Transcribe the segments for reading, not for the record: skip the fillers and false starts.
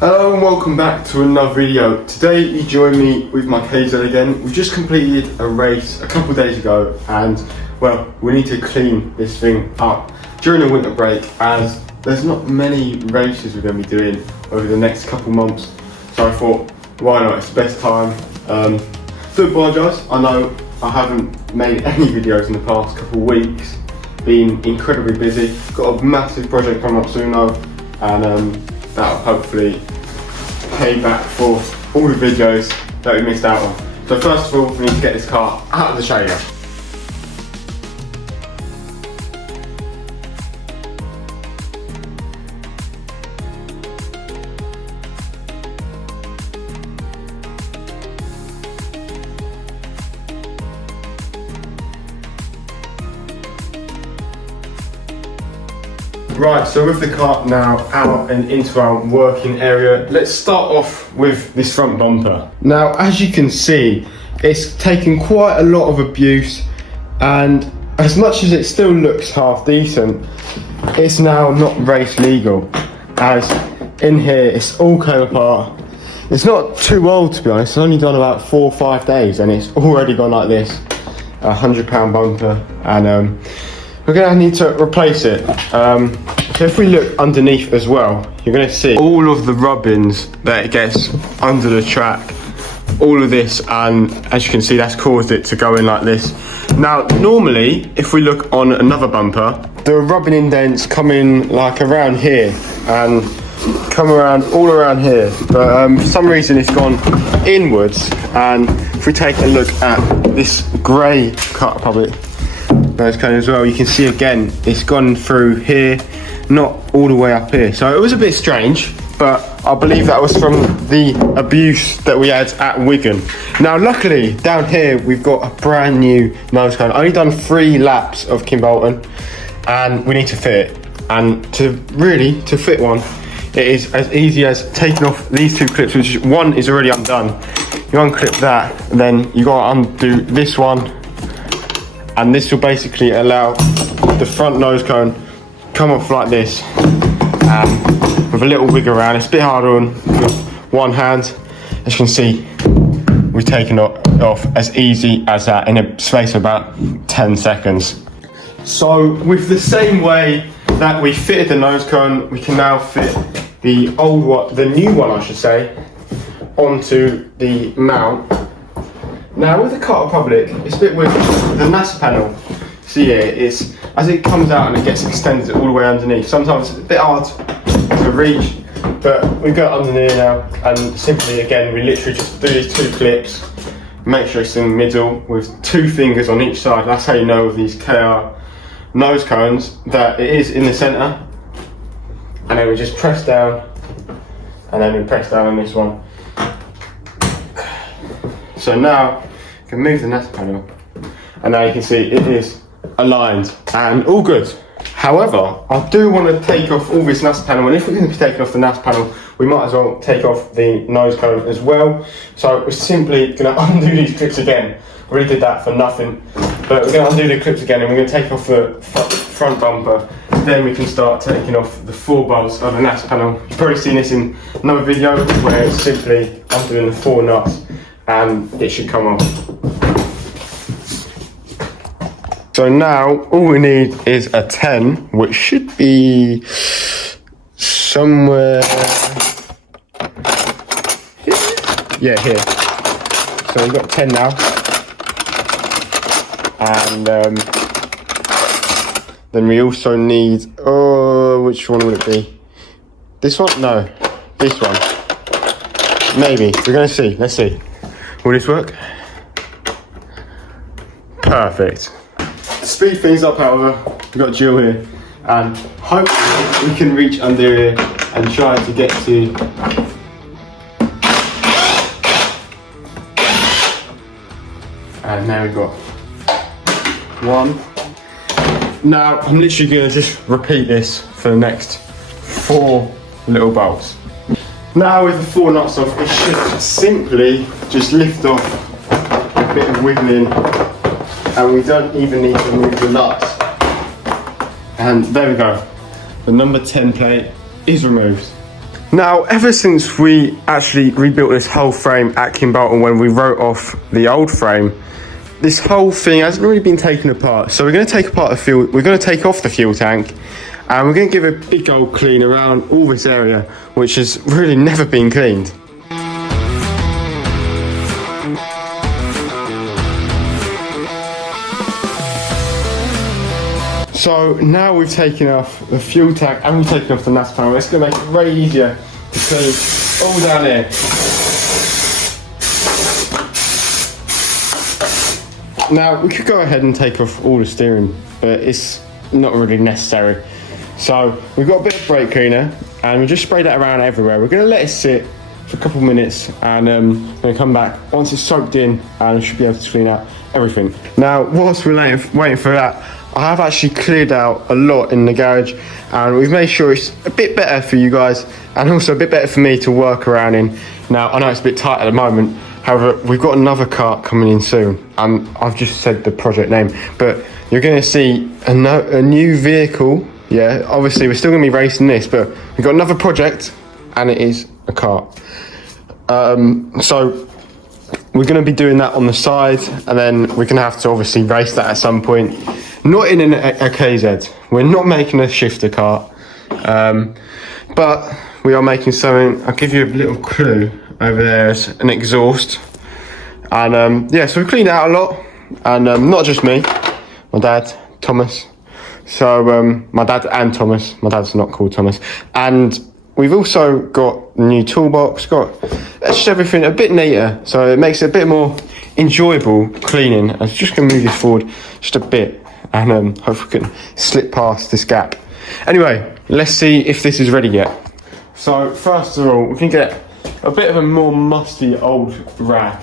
Hello and welcome back to another video. Today you join me with my KZ again. We just completed a race a couple of days ago and well, we need to clean this thing up during the winter break as there's not many races we're going to be doing over the next couple months. So I thought, why not, it's the best time. Do apologise, I know I haven't made any videos in the past couple of weeks. Been incredibly busy, got a massive project coming up soon though, and that'll hopefully pay back for all the videos that we missed out on. So first of all, we need to get this car out of the trailer. Right, so with the car now out and into our working area, let's start off with this front bumper. Now, as you can see, it's taken quite a lot of abuse, and as much as it still looks half decent, it's now not race legal, as in here it's all came apart. It's not too old, to be honest, it's only done about 4 or 5 days and it's already gone like this, a £100 bumper, and we're going to need to replace it. So if we look underneath as well, you're going to see all of the rubbings that it gets under the track, all of this, and as you can see that's caused it to go in like this. Now normally if we look on another bumper, the rubbing indents come in like around here and come around all around here, but for some reason it's gone inwards. And if we take a look at this grey cut public nose cone as well, you can see again it's gone through here, not all the way up here. So it was a bit strange, but I believe that was from the abuse that we had at Wigan. Now luckily down here we've got a brand new nose cone. I only done 3 laps of Kimbolton and we need to fit it, and to fit one, it is as easy as taking off these 2 clips, which one is already undone. You unclip that, then you got to undo this one, and this will basically allow the front nose cone come off like this, with a little wig around. It's a bit harder on with one hand. As you can see, we've taken it off as easy as that in a space of about 10 seconds. So with the same way that we fitted the nose cone, we can now fit the old one, the new one I should say, onto the mount. Now with the Kart Public, it's a bit weird. The NASA panel, see here, it's as it comes out and it gets extended all the way underneath. Sometimes it's a bit hard to reach, but we got it underneath now, and simply again we literally just do these 2 clips, make sure it's in the middle with 2 fingers on each side. That's how you know with these KR nose cones that it is in the centre, and then we just press down, and then we press down on this one. So now you can move the NASA panel, and now you can see it is aligned and all good. However, I do want to take off all this NASA panel, and if we're going to be taking off the NASA panel, we might as well take off the nose cone as well. So we're simply going to undo these clips again. We already did that for nothing, but we're going to undo the clips again, and we're going to take off the front bumper. Then we can start taking off the 4 bolts of the NASA panel. You've probably seen this in another video where it's simply undoing the 4 nuts and it should come off. So now all we need is a 10, which should be somewhere here. Yeah, here. So we've got 10 now, and then we also need, which one will it be? This one? No, this one. Maybe. We're gonna see. Let's see. Will this work? Perfect. To speed things up, however, we've got Jill here, and hopefully we can reach under here and try to get to. And now we've got 1. Now I'm literally going to just repeat this for the next 4 little bolts. Now with the 4 nuts off, it should simply just lift off a bit of wiggling, and we don't even need to move the nuts. And there we go. The number 10 plate is removed. Now, ever since we actually rebuilt this whole frame at Kimbolton when we wrote off the old frame, this whole thing hasn't really been taken apart. So we're going to take apart the fuel, we're going to take off the fuel tank, and we're going to give a big old clean around all this area, which has really never been cleaned. So now we've taken off the fuel tank and we've taken off the NAS panel. It's going to make it way easier to clean all down here. Now we could go ahead and take off all the steering, but it's not really necessary. So we've got a bit of brake cleaner and we just spray that around everywhere. We're going to let it sit for a couple of minutes and I'm going to come back once it's soaked in and I should be able to clean out everything. Now whilst we're waiting for that, I have actually cleared out a lot in the garage and we've made sure it's a bit better for you guys and also a bit better for me to work around in. Now I know it's a bit tight at the moment, however we've got another kart coming in soon and I've just said the project name, but you're going to see a new vehicle. Yeah, obviously we're still going to be racing this, but we've got another project and it is a kart. So we're going to be doing that on the side and then we're going to have to obviously race that at some point. Not in a KZ, we're not making a shifter kart, but we are making something. I'll give you a little clue over there, as an exhaust. And yeah, so we've cleaned it out a lot, and not just me, my dad, Thomas. So my dad and Thomas, my dad's not called Thomas. And we've also got a new toolbox, got just everything a bit neater, so it makes it a bit more enjoyable cleaning. I'm just going to move this forward just a bit and hopefully we can slip past this gap. Anyway, let's see if this is ready yet. So first of all, we can get a bit of a more musty old rag,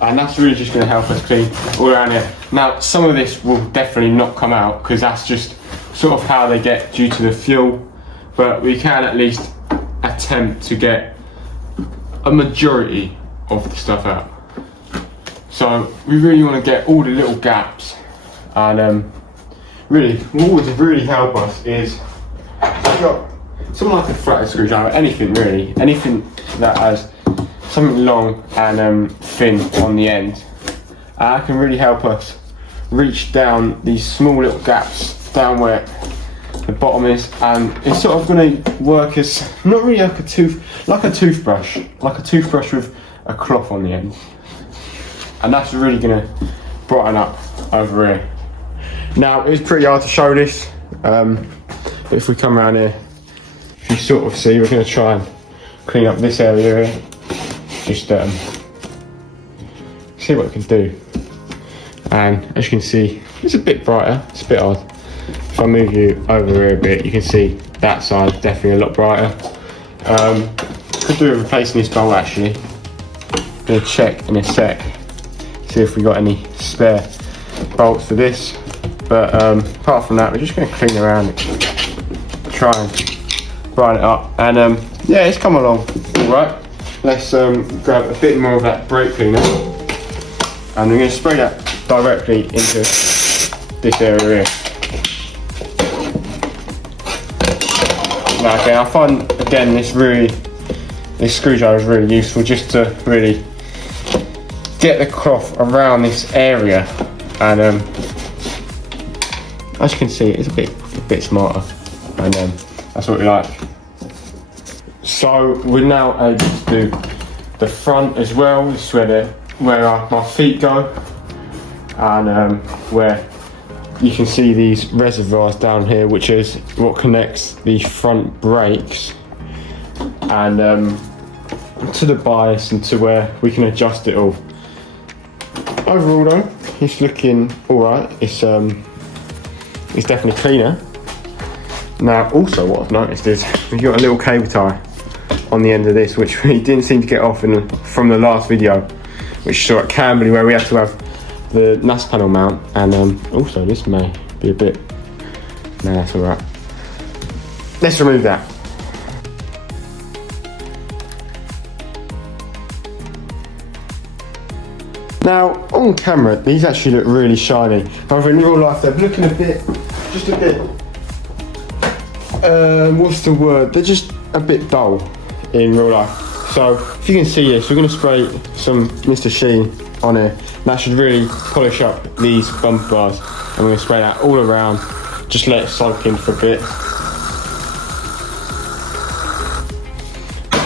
and that's really just going to help us clean all around here. Now some of this will definitely not come out because that's just sort of how they get due to the fuel, but we can at least attempt to get a majority of the stuff out. So we really want to get all the little gaps, and really what would really help us is got something like a flathead screwdriver, anything really, anything that has something long and thin on the end. Can really help us reach down these small little gaps down where the bottom is, and it's sort of going to work as not really like a toothbrush with a cloth on the end, and that's really going to brighten up over here. Now it's pretty hard to show this, but if we come around here, you sort of see we're going to try and clean up this area here. Just see what we can do, and as you can see, it's a bit brighter. It's a bit odd. If I move you over here a bit, you can see that side definitely a lot brighter. Could do with replacing this bolt actually. Gonna check in a sec, see if we got any spare bolts for this. But apart from that, we're just going to clean around it, try and brighten it up, and yeah, it's come along all right. Let's grab a bit more of that brake cleaner, and we're going to spray that directly into this area here. Now, again, I find again this screwdriver is really useful just to really get the cloth around this area, and as you can see, it's a bit smarter, and that's what we like. So we're now able to do the front as well. This is where my feet go, and where you can see these reservoirs down here, which is what connects the front brakes and to the bias and to where we can adjust it all. Overall though, it's looking alright. It's definitely cleaner. Now also what I've noticed is we've got a little cable tie on the end of this, which we didn't seem to get off from the last video, which you saw at Camberley, where we had to have the NAS panel mount, and also this may be a bit, no, that's alright. Let's remove that. Now on camera these actually look really shiny, however in real life they're looking just a bit, what's the word, they're just a bit dull. in real life. So if you can see this, we're going to spray some Mr. Sheen on here. That should really polish up these bumper bars. I'm going to spray that all around, just let it soak in for a bit.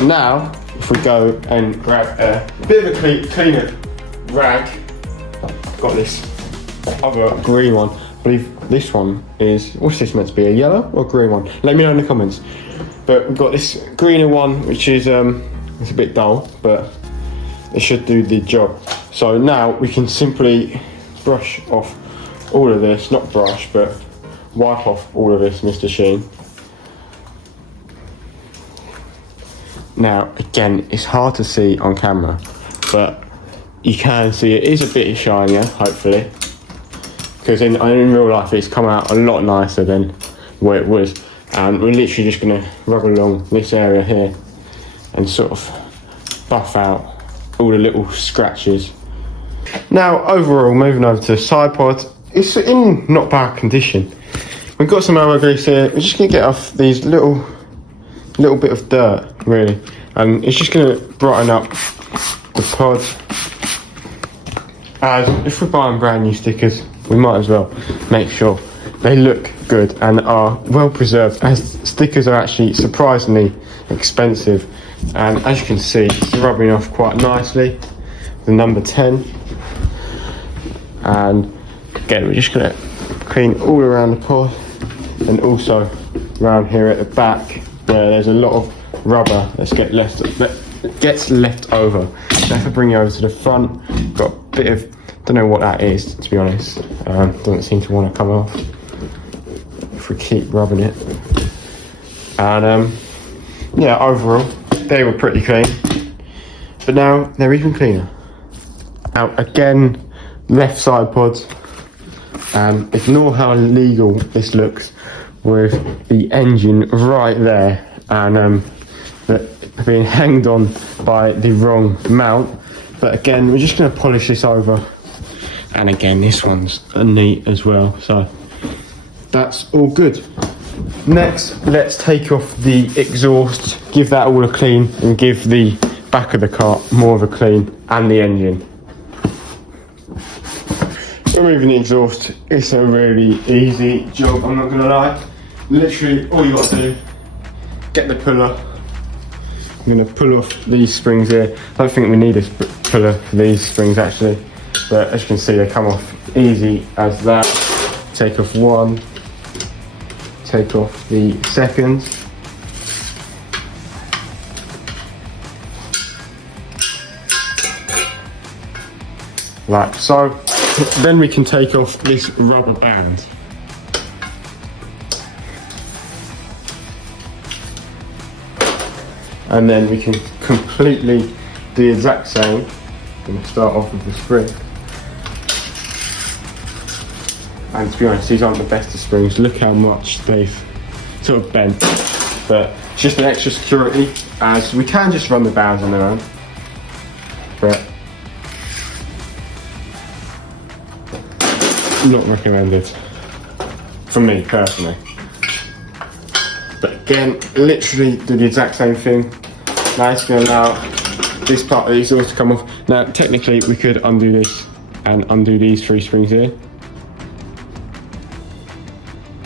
Now, if we go and grab a bit of a cleaner rag, got this other green one. I believe this one is, what's this meant to be, a yellow or green one? Let me know in the comments. But we've got this greener one, which is it's a bit dull, but it should do the job. So now we can simply brush off all of this, not brush, but wipe off all of this Mr. Sheen. Now, again, it's hard to see on camera, but you can see it is a bit shinier, hopefully, because in real life it's come out a lot nicer than where it was. And we're literally just going to rub along this area here and sort of buff out all the little scratches. Now, overall, moving over to the side pod, it's in not bad condition. We've got some elbow grease here. We're just going to get off these little bit of dirt, really, and it's just going to brighten up the pod. And if we're buying brand new stickers, we might as well make sure they look good and are well preserved, as stickers are actually surprisingly expensive. And as you can see, it's rubbing off quite nicely, the number 10. And again, we're just going to clean all around the pod, and also around here at the back where there's a lot of rubber that gets left over. Now if I bring you over to the front, got a bit of, don't know what that is, to be honest. Doesn't seem to want to come off if we keep rubbing it. And yeah, overall they were pretty clean, but now they're even cleaner. Now again, left side pods, ignore how illegal this looks with the engine right there, and being hanged on by the wrong mount. But again, we're just going to polish this over, and again, this one's neat as well, so that's all good. Next, let's take off the exhaust, give that all a clean, and give the back of the cart more of a clean, and the engine. Removing the exhaust, it's a really easy job, I'm not going to lie. Literally all you got to do, get the puller. I'm going to pull off these springs here. I don't think we need a puller for these springs actually, but as you can see, they come off easy as that. Take off one, take off the second. Like so. Then we can take off this rubber band. And then we can completely do the exact same. I'm going to start off with the spring. And to be honest, these aren't the best of springs. Look how much they've sort of bent. But it's just an extra security, as we can just run the bands on their own. But not recommended from me personally. But again, literally do the exact same thing. Now it's going to allow this part of the exhaust to come off. Now technically we could undo this and undo these 3 springs here,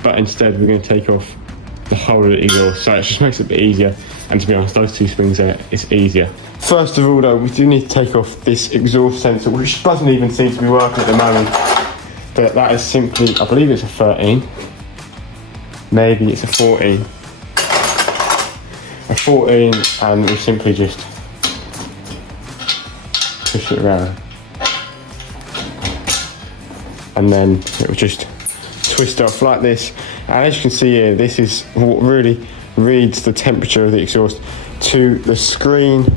but instead we're going to take off the whole of the exhaust, so it just makes it a bit easier. And to be honest, those 2 springs there, it's easier. First of all though, we do need to take off this exhaust sensor, which doesn't even seem to be working at the moment. But that is simply, I believe it's a 13, maybe it's a 14. A 14, and we simply just push it around. And then it will just twist off like this. And as you can see here, this is what really reads the temperature of the exhaust to the screen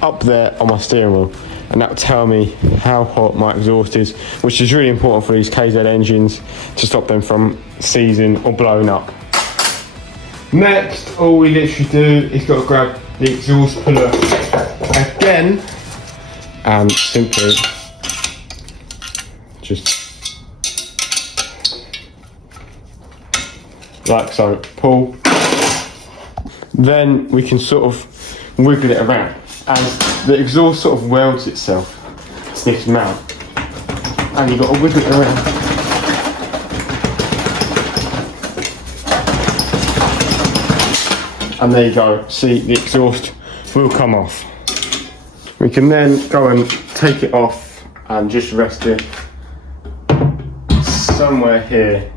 up there on my steering wheel. And that will tell me how hot my exhaust is, which is really important for these KZ engines to stop them from seizing or blowing up. Next, all we literally do is got to grab the exhaust puller again and simply just like so, pull. Then we can sort of wiggle it around as the exhaust sort of welds itself to this mount, and you've got to wiggle it around. And there you go, see, the exhaust will come off. We can then go and take it off and just rest it somewhere here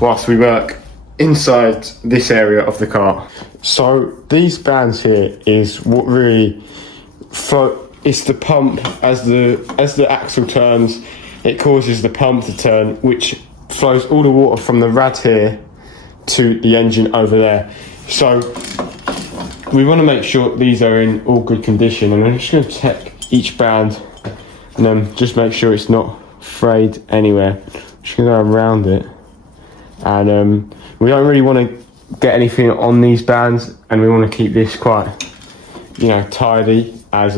whilst we work inside this area of the car. So these bands here is what really it's the pump. As the axle turns, it causes the pump to turn, which flows all the water from the rad here to the engine over there. So we want to make sure these are in all good condition, and I'm just going to check each band and then just make sure it's not frayed anywhere. I'm just going to go around it, and we don't really want to get anything on these bands, and we want to keep this quite, you know, tidy, as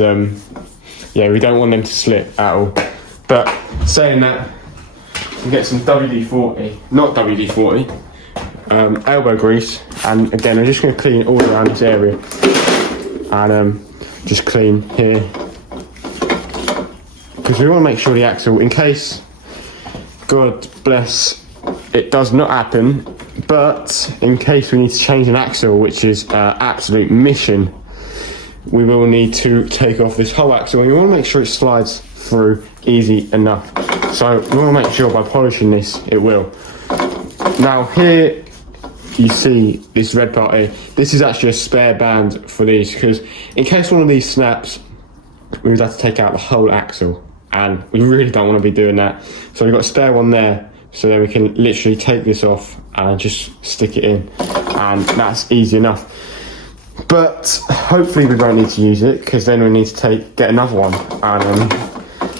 yeah, we don't want them to slip at all. But saying that, we get some WD-40 elbow grease, and again I'm just going to clean all around this area, and just clean here, because we want to make sure the axle, in case, God bless, it does not happen, but in case we need to change an axle, which is absolute mission, we will need to take off this whole axle, and we want to make sure it slides through easy enough. So we want to make sure by polishing this it will. Now here you see this red part here, this is actually a spare band for these, because in case one of these snaps, we would have to take out the whole axle, and we really don't want to be doing that. So we've got a spare one there, so then we can literally take this off and just stick it in, and that's easy enough. But hopefully we won't need to use it, because then we need to get another one, and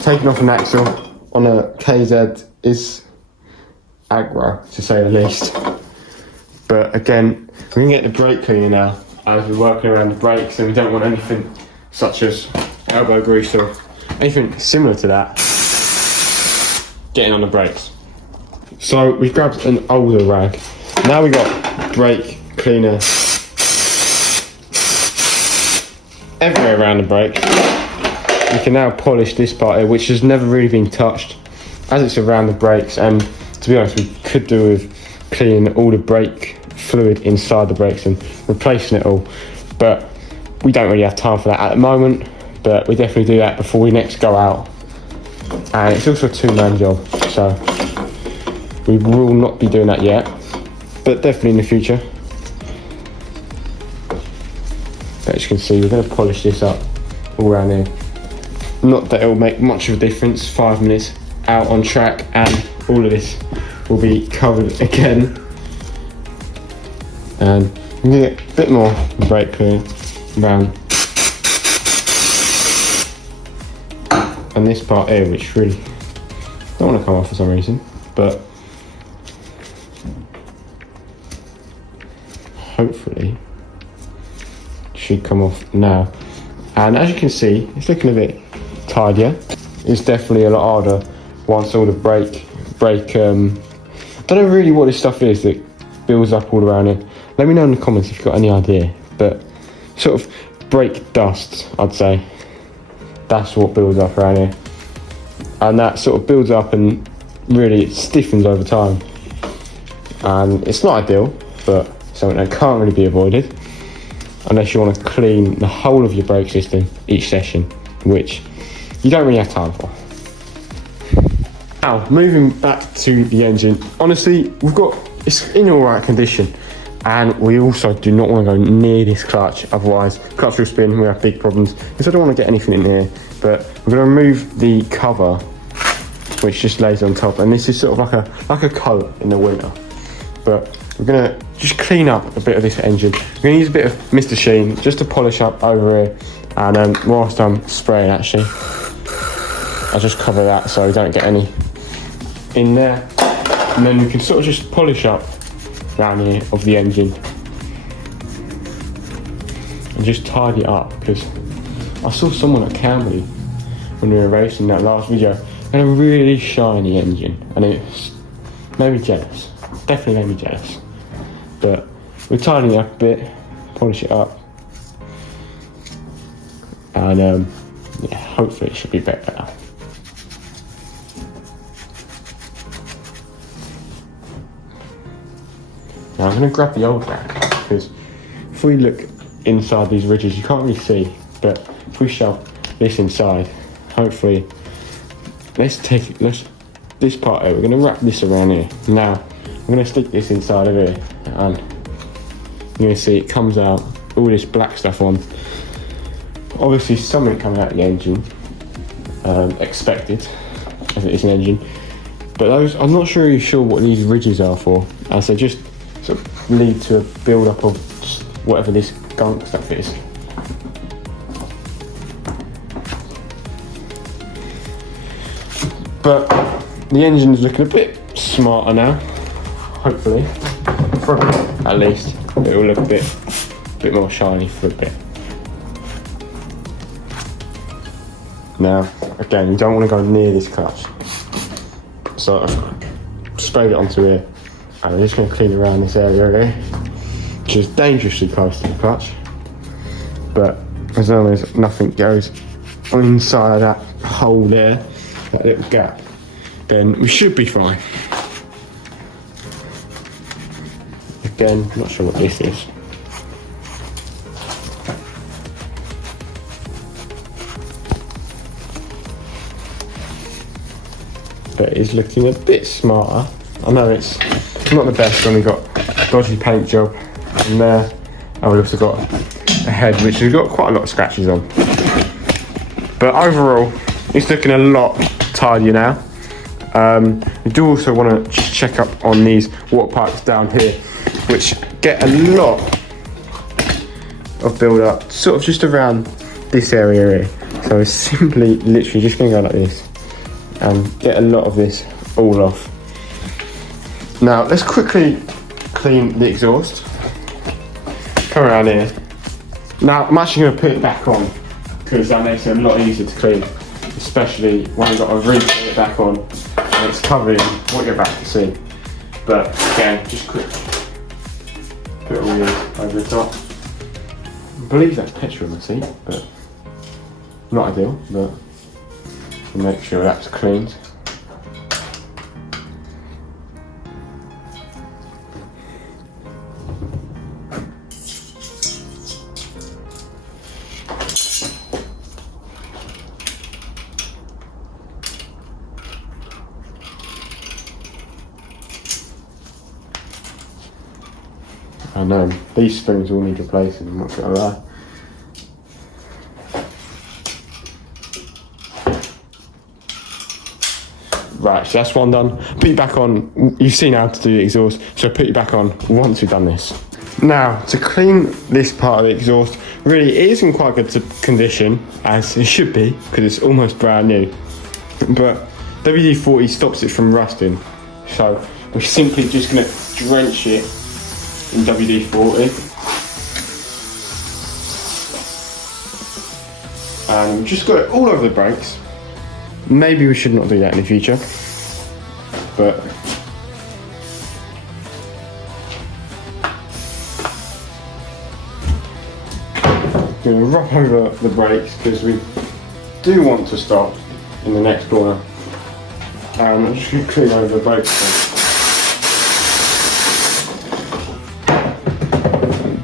taking off an axle on a KZ is aggro, to say the least. But again, we can get the brake cleaner now, as we're working around the brakes, and we don't want anything such as elbow grease or anything similar to that getting on the brakes. So we've grabbed an older rag. Now we've got brake cleaner everywhere around the brakes. We can now polish this part here, which has never really been touched, as it's around the brakes, and to be honest, we could do with cleaning all the brake fluid inside the brakes and replacing it all, but we don't really have time for that at the moment, but we definitely do that before we next go out. And it's also a two-man job, so we will not be doing that yet, but definitely in the future. But as you can see, we're going to polish this up all around here. Not that it will make much of a difference, 5 minutes out on track and all of this will be covered again. And we can get a bit more brake clean around. And this part here, which really don't want to come off for some reason, but hopefully should come off now. And as you can see, it's looking a bit tidier. It's definitely a lot harder once all the brake I don't know really what this stuff is that builds up all around it. Let me know in the comments if you've got any idea, but sort of brake dust, I'd say. That's what builds up around here, and that sort of builds up and really it stiffens over time, and it's not ideal, but something that can't really be avoided unless you want to clean the whole of your brake system each session, which you don't really have time for. Now, moving back to the engine, honestly, it's in alright condition, and we also do not want to go near this clutch, otherwise clutch will spin, we have big problems, because I don't want to get anything in here. But we're going to remove the cover, which just lays on top, and this is sort of like a coat in the winter. But we're going to just clean up a bit of this engine. We're going to use a bit of Mr. Sheen just to polish up over here, and whilst I'm spraying, actually, I'll just cover that so we don't get any in there, and then we can sort of just polish up down here of the engine and just tidy it up, because I saw someone at Camberley when we were racing that last video and a really shiny engine, and it made me jealous, definitely made me jealous. But we're tidying it up a bit, polish it up, and yeah, hopefully it should be better now. Now I'm going to grab the old rag, because if we look inside these ridges, you can't really see, but if we shove this inside, hopefully, this part here, we're going to wrap this around here. Now, I'm going to stick this inside of here, and you're going to see it comes out, all this black stuff on. Obviously something coming out of the engine, expected, as it is an engine, but those, I'm not really sure what these ridges are for, as they just sort of lead to a build up of whatever this gunk stuff is. But the engine's looking a bit smarter now, hopefully, for a bit at least. It will look a bit more shiny for a bit. Now, again, you don't want to go near this clutch. So I've sprayed it onto here, and I'm just going to clean around this area here, which is dangerously close to the clutch. But as long as nothing goes inside of that hole there, that little gap, then we should be fine. Again, not sure what this is. But it's looking a bit smarter. I know it's not the best when we've got a dodgy paint job in there, and we've also got a head which has got quite a lot of scratches on. But overall, it's looking a lot tidier now. We do also want to check up on these water pipes down here, which get a lot of build up, sort of just around this area here. So it's simply, literally just going to go like this and get a lot of this all off. Now let's quickly clean the exhaust. Come around here. Now I'm actually going to put it back on, because that makes it a lot easier to clean, especially when you've got to re-put it back on and it's covering what you're about to see. But again, just quick, put all these over the top. I believe that's petrol in the seat, but not ideal, but we'll make sure that's cleaned. I know, these springs all need replacing, I'm not gonna lie. Right, so that's one done. Put you back on, you've seen how to do the exhaust, so put you back on once we've done this. Now, to clean this part of the exhaust, really it is in quite good condition, as it should be, because it's almost brand new. But WD-40 stops it from rusting, so we're simply just gonna drench it in WD-40. And we've just got it all over the brakes. Maybe we should not do that in the future, but I'm going to rub over the brakes because we do want to stop in the next corner. And I'm just going to clean over the brakes.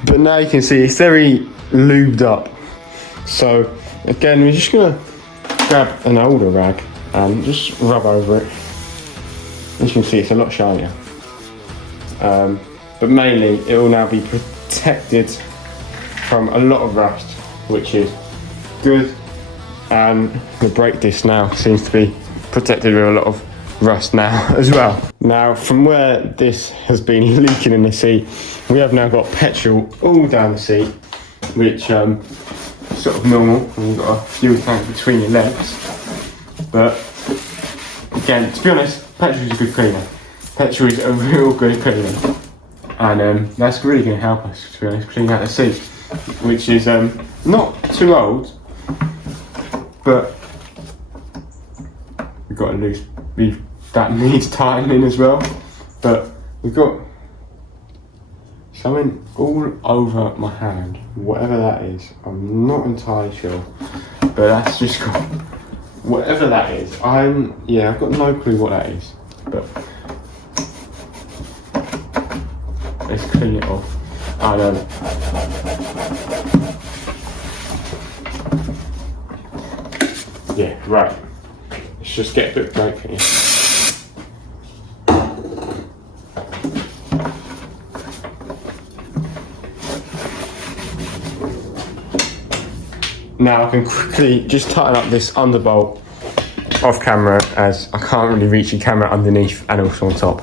But now you can see it's very lubed up. So again, we're just going to grab an older rag and just rub over it. As you can see, it's a lot shinier. But mainly, it will now be protected from a lot of rust, which is good. And the brake disc now seems to be protected with a lot of rust now as well. Now, from where this has been leaking in the seat, we have now got petrol all down the seat, which sort of normal, and you've got a fuel tank between your legs. But again, to be honest, petrol is a good cleaner. Petrol is a real good cleaner, and that's really going to help us, to be honest, clean out the seat, which is not too old, but we've got a loose. That needs tightening as well, but we've got something all over my hand, whatever that is. I'm not entirely sure, but that's just got, whatever that is. I've got no clue what that is, but let's clean it off. Yeah, right. Let's just get a bit of break here. Now I can quickly just tighten up this underbolt off camera, as I can't really reach the camera underneath and also on top.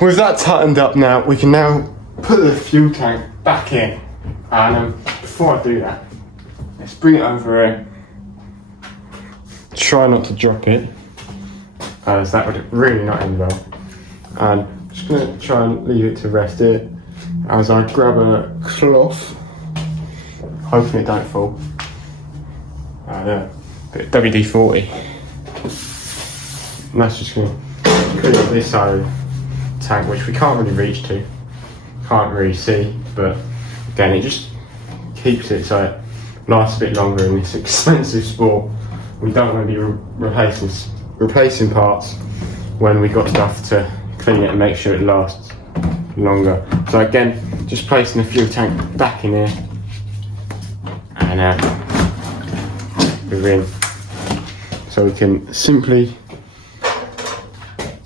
With that tightened up now, we can now put the fuel tank back in. And before I do that, let's bring it over here. Try not to drop it, as that would really not end well. And I'm just going to try and leave it to rest here as I grab a cloth, hoping it don't fall. Bit of WD-40. And that's just going to clean up this side of the tank, which we can't really reach to, can't really see, but again it just keeps it so it lasts a bit longer in this expensive sport. We don't want to be replacing parts when we've got stuff to clean it and make sure it lasts longer. So again, just placing the fuel tank back in here, and we're in. So we can simply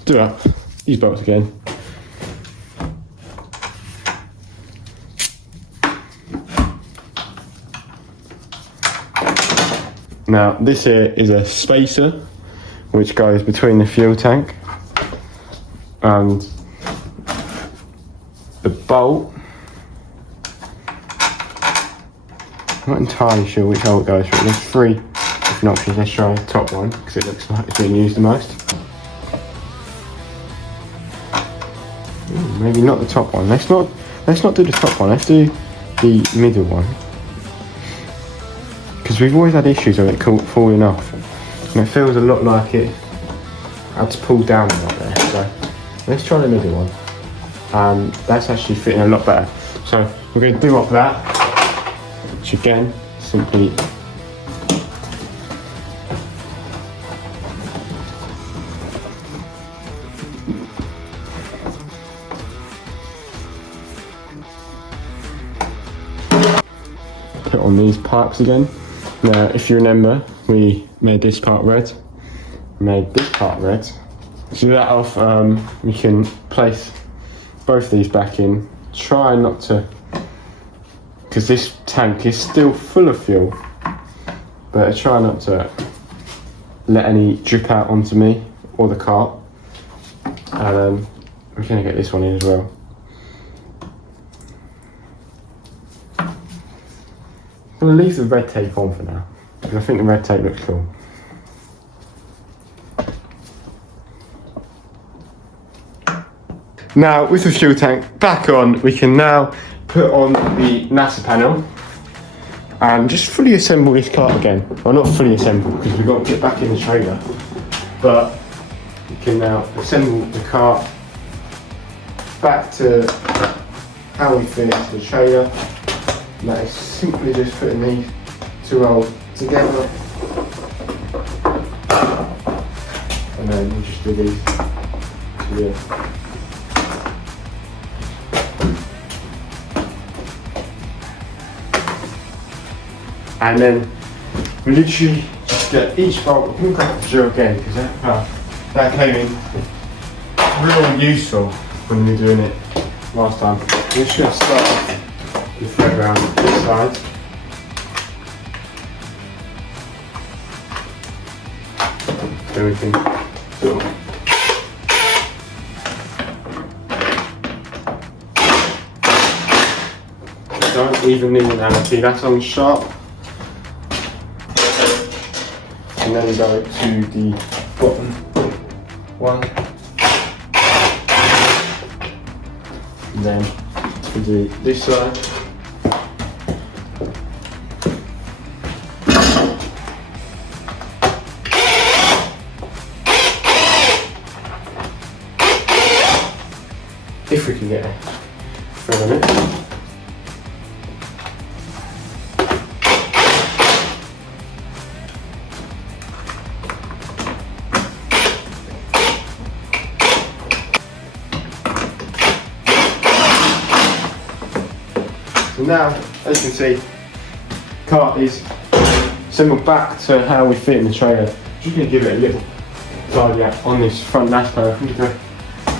do up these bolts again. Now this here is a spacer which goes between the fuel tank and the bolt. I'm not entirely sure which hole it goes through. There's three different options. Let's try the top one because it looks like it's being used the most. Maybe not the top one. Let's not do the top one. Let's do the middle one, because we've always had issues with it falling off, and it feels a lot like it had to pull down a lot there. So let's try the middle one. That's actually fitting a lot better. So we're going to do up that, which again simply put on these pipes again. Now, if you remember, we made this part red, So that off, we can place both these back in. Try not to, because this tank is still full of fuel, but I try not to let any drip out onto me or the cart. And we're going to get this one in as well. I'm going to leave the red tape on for now, because I think the red tape looks cool. Now, with the fuel tank back on, we can now put on the NASA panel and just fully assemble this cart again. Well, not fully assemble, because we've got to get back in the trailer, but we can now assemble the cart back to how we fit it into the trailer. And that is simply just putting these two rolls together, and then we just do these here. And then we literally just get each bolt. We can grab the drill again, because that came in real useful when we were doing it last time. We're just going to start off the thread around this side. Then we can sort of don't even need an anarchy, that's on sharp. And then go to the bottom one. And then we do this side. If we can get a thread on it. now, as you can see, cart is assembled back to how we fit in the trailer. Just going to give it a little tidy up on this front lash panel. I'm going to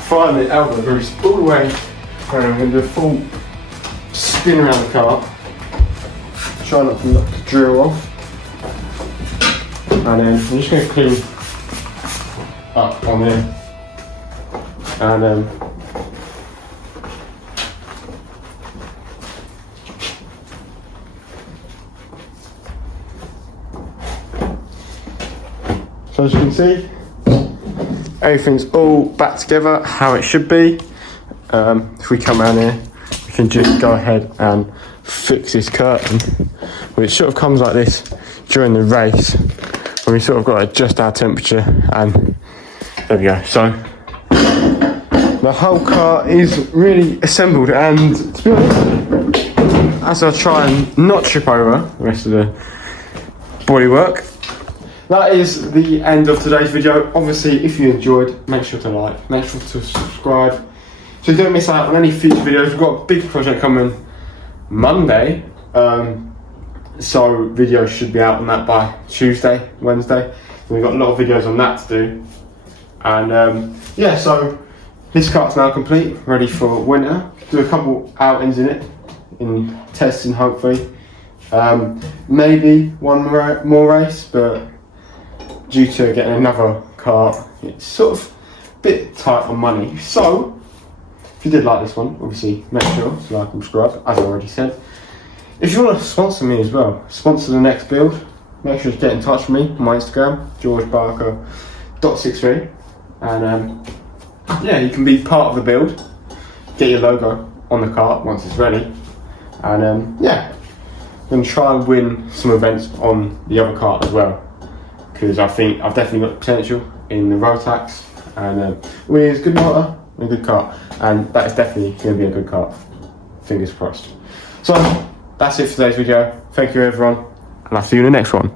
fire the elbow grease all the way, and I'm going to do a full spin around the cart. Try not to knock the drill off. And then I'm just going to clean up on there. And so as you can see, everything's all back together how it should be. If we come around here, we can just go ahead and fix this curtain, which sort of comes like this during the race, when we sort of got to adjust our temperature, and there we go. So the whole car is really assembled, and to be honest, as I try and not trip over the rest of the bodywork, that is the end of today's video. Obviously, if you enjoyed, make sure to like, make sure to subscribe, so you don't miss out on any future videos. We've got a big project coming Monday, so videos should be out on that by Tuesday, Wednesday. We've got a lot of videos on that to do, and yeah, so this cart's now complete, ready for winter. Do a couple outings in it, in testing hopefully. Maybe one more race, but due to getting another cart, it's sort of a bit tight on money. So, if you did like this one, obviously make sure to like and subscribe, as I already said. If you want to sponsor me as well, sponsor the next build, make sure to get in touch with me on my Instagram, georgebarker.63, and yeah, you can be part of the build, get your logo on the cart once it's ready, and yeah, I'm going to try and win some events on the other cart as well, because I think I've definitely got potential in the Rotax, and with good motor and a good cart, and that is definitely going to be a good cart, fingers crossed. So that's it for today's video. Thank you everyone, and I'll see you in the next one.